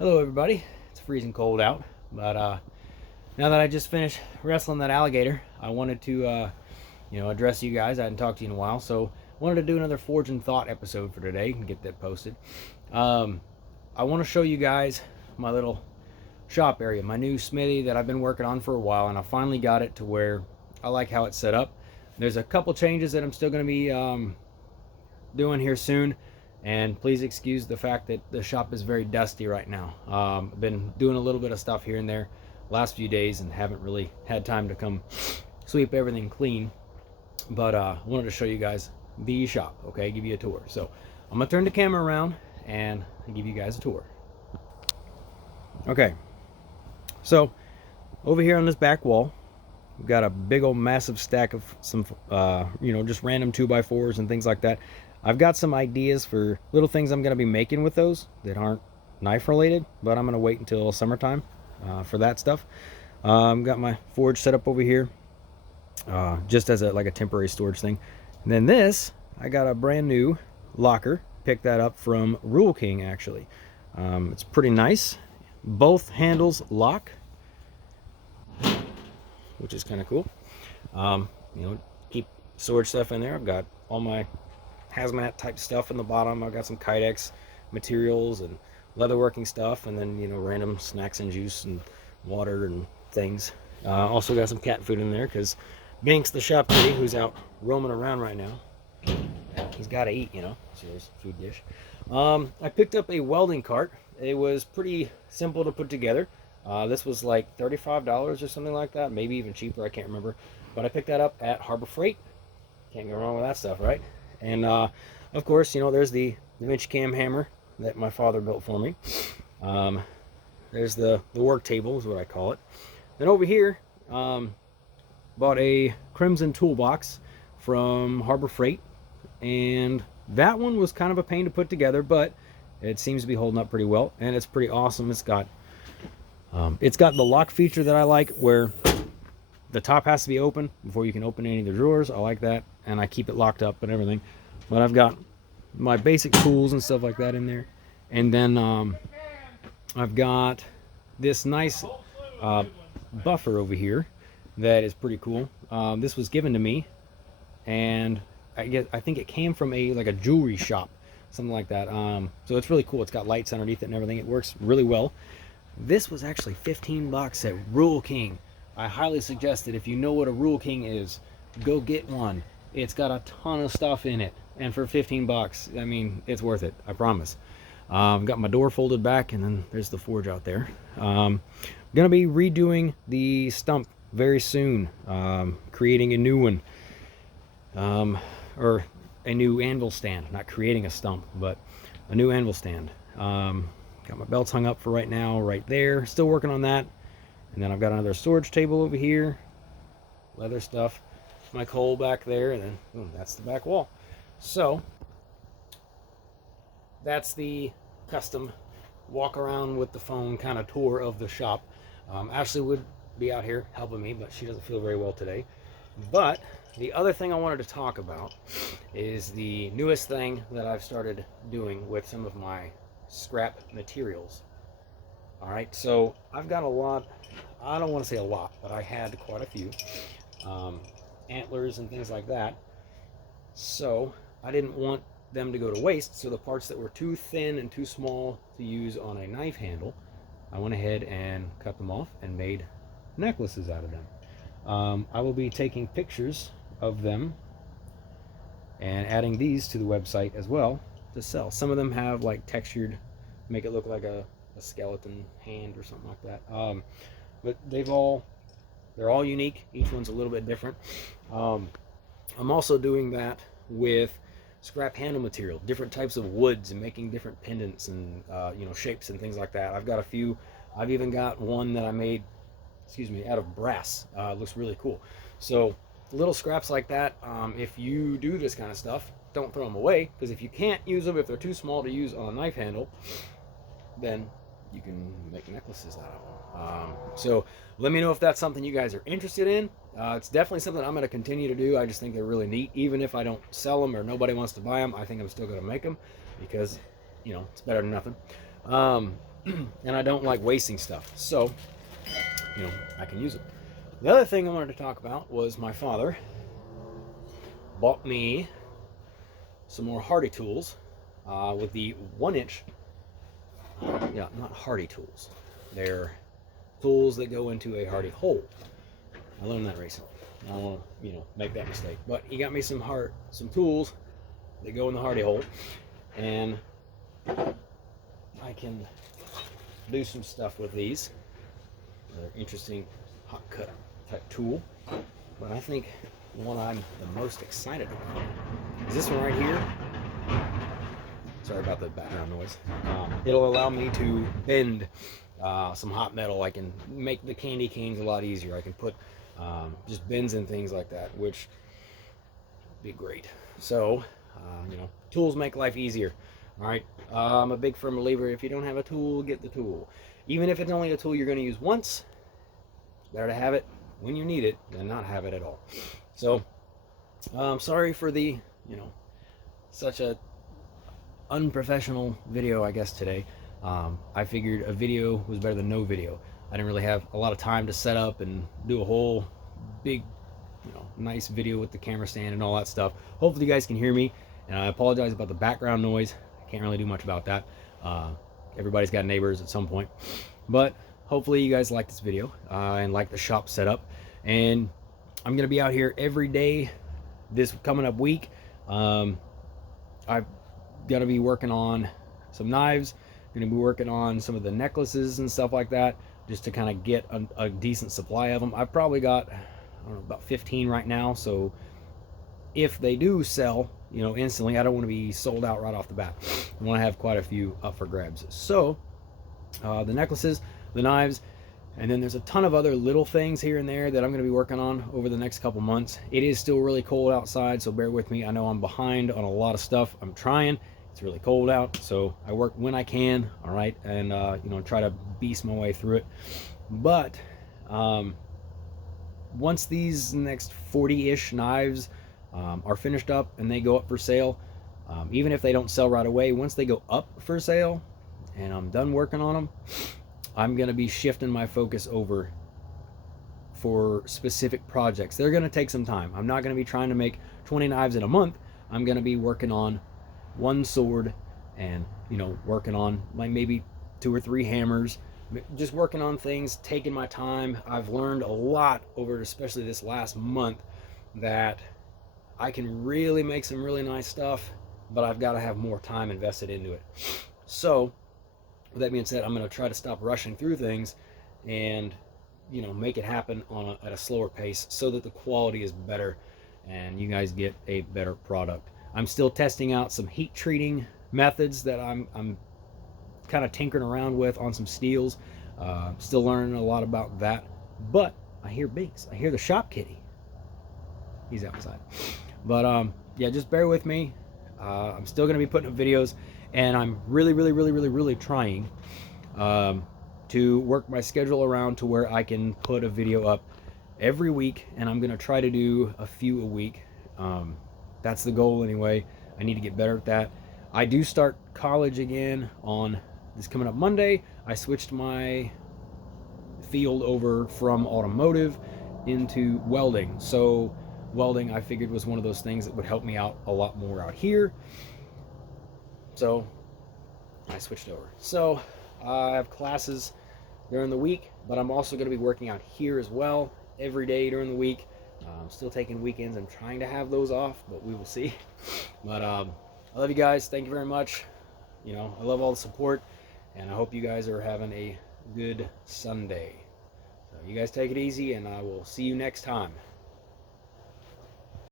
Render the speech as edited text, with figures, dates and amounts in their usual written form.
Hello everybody. It's freezing cold out, but now that I just finished wrestling that alligator, I wanted to address you guys. I hadn't talked to you in a while, so wanted to do another Forge and Thought episode for today and get that posted. I want to show you guys my little shop area, my new smithy that I've been working on for a while, and I finally got it to where I like how it's set up. There's a couple changes that I'm still going to be doing here soon, and please excuse the fact that the shop is very dusty right now. I've been doing a little bit of stuff here and there last few days and haven't really had time to come sweep everything clean, but I wanted to show you guys the shop, okay, give you a tour. So I'm gonna turn the camera around and give you guys a tour. Okay, so over here on this back wall we've got a big old massive stack of some just random 2x4s and things like that. I've got some ideas for little things I'm going to be making with those that aren't knife related, but I'm going to wait until summertime for that stuff. Got my forge set up over here just as a temporary storage thing. And then this, I got a brand new locker. Picked that up from Rural King actually. It's pretty nice. Both handles lock, which is kind of cool. Keep storage stuff in there. I've got all my hazmat type stuff in the bottom. I've got some Kydex materials and leatherworking stuff, and then random snacks and juice and water and things. Also got some cat food in there because Binks, the shop kitty, who's out roaming around right now, he's got to eat, so there's a food dish. I picked up a welding cart. It was pretty simple to put together. This was like $35 or something like that, maybe even cheaper, I can't remember, but I picked that up at Harbor Freight. Can't go wrong with that stuff, right? And of course, there's the DaVinci Cam hammer that my father built for me. There's the work table is what I call it. Then over here, bought a Crimson toolbox from Harbor Freight, and that one was kind of a pain to put together, but it seems to be holding up pretty well, and it's pretty awesome. It's got the lock feature that I like, where the top has to be open before you can open any of the drawers. I like that, and I keep it locked up and everything. But I've got my basic tools and stuff like that in there, and then I've got this nice buffer over here that is pretty cool. This was given to me, and I think it came from a jewelry shop, something like that. So it's really cool. It's got lights underneath it and everything. It works really well. This was actually $15 at Rural King. I highly suggest that if you know what a Rural King is, go get one. It's got a ton of stuff in it, and for $15, I mean, it's worth it, I promise. Got my door folded back, and then there's the forge out there. Gonna be redoing the stump very soon, creating a new one, or a new anvil stand. Not creating a stump, but a new anvil stand. Got my belts hung up for right now, right there. Still working on that. And then I've got another storage table over here, leather stuff, my coal back there, and then boom, that's the back wall. So that's the custom walk around with the phone kind of tour of the shop. Ashley would be out here helping me, but she doesn't feel very well today. But the other thing I wanted to talk about is the newest thing that I've started doing with some of my scrap materials. All right, so I've got a lot. I don't want to say a lot, but I had quite a few antlers and things like that. So I didn't want them to go to waste. So the parts that were too thin and too small to use on a knife handle, I went ahead and cut them off and made necklaces out of them. I will be taking pictures of them and adding these to the website as well to sell. Some of them have like textured, make it look like a skeleton hand or something like that. But they're all unique. Each one's a little bit different. I'm also doing that with scrap handle material, different types of woods, and making different pendants and shapes and things like that. I've got a few. I've even got one that I made, out of brass. Looks really cool. So little scraps like that. If you do this kind of stuff, don't throw them away, because if you can't use them, if they're too small to use on a knife handle, then you can make necklaces out of them. So let me know if that's something you guys are interested in. It's definitely something I'm going to continue to do. I just think they're really neat. Even if I don't sell them or nobody wants to buy them, I think I'm still going to make them because, it's better than nothing. and I don't like wasting stuff. So, you know, I can use it. The other thing I wanted to talk about was my father bought me some more Hardy tools with the 1-inch. Yeah, not Hardy tools. They're tools that go into a Hardy hole. I learned that recently. I don't want to, make that mistake. But he got me some tools that go in the Hardy hole, and I can do some stuff with these. They're interesting hot cut type tool. But I think the one I'm the most excited about is this one right here. Sorry about the background noise. It'll allow me to bend some hot metal. I can make the candy canes a lot easier. I can put just bends and things like that, which would be great. So, tools make life easier. All right. I'm a big firm believer, if you don't have a tool, get the tool. Even if it's only a tool you're going to use once, it's better to have it when you need it than not have it at all. So, sorry for the, such a unprofessional video, I guess, today. I figured a video was better than no video. I didn't really have a lot of time to set up and do a whole big, nice video with the camera stand and all that stuff. Hopefully you guys can hear me, and I apologize about the background noise. I can't really do much about that. Everybody's got neighbors at some point, but hopefully you guys like this video and like the shop setup. And I'm gonna be out here every day this coming up week. I've got to be working on some knives, going to be working on some of the necklaces and stuff like that, just to kind of get a decent supply of them. I've probably got, I don't know, about 15 right now, so if they do sell, instantly, I don't want to be sold out right off the bat. I want to have quite a few up for grabs. So the necklaces, the knives, and then there's a ton of other little things here and there that I'm going to be working on over the next couple months. It is still really cold outside, so bear with me. I know I'm behind on a lot of stuff. I'm trying. It's really cold out, so I work when I can, all right, and try to beast my way through it. But once these next 40-ish knives are finished up and they go up for sale, even if they don't sell right away, once they go up for sale and I'm done working on them, I'm going to be shifting my focus over for specific projects. They're going to take some time. I'm not going to be trying to make 20 knives in a month. I'm going to be working on one sword and, working on like maybe 2 or 3 hammers, just working on things, taking my time. I've learned a lot over, especially this last month, that I can really make some really nice stuff, but I've got to have more time invested into it. So with that being said, I'm going to try to stop rushing through things and, make it happen at a slower pace so that the quality is better and you guys get a better product. I'm still testing out some heat treating methods that I'm kind of tinkering around with on some steels. Still learning a lot about that. But I hear Binks. I hear the shop kitty. He's outside. But yeah, just bear with me. I'm still going to be putting up videos, and I'm really trying to work my schedule around to where I can put a video up every week, and I'm going to try to do a few a week. That's the goal anyway. I need to get better at that. I do start college again on this coming up Monday. I switched my field over from automotive into welding. So welding, I figured, was one of those things that would help me out a lot more out here. So I switched over. So I have classes during the week, but I'm also going to be working out here as well every day during the week. I'm still taking weekends. I'm trying to have those off, but we will see. But I love you guys. Thank you very much. I love all the support, and I hope you guys are having a good Sunday. So you guys take it easy, and I will see you next time.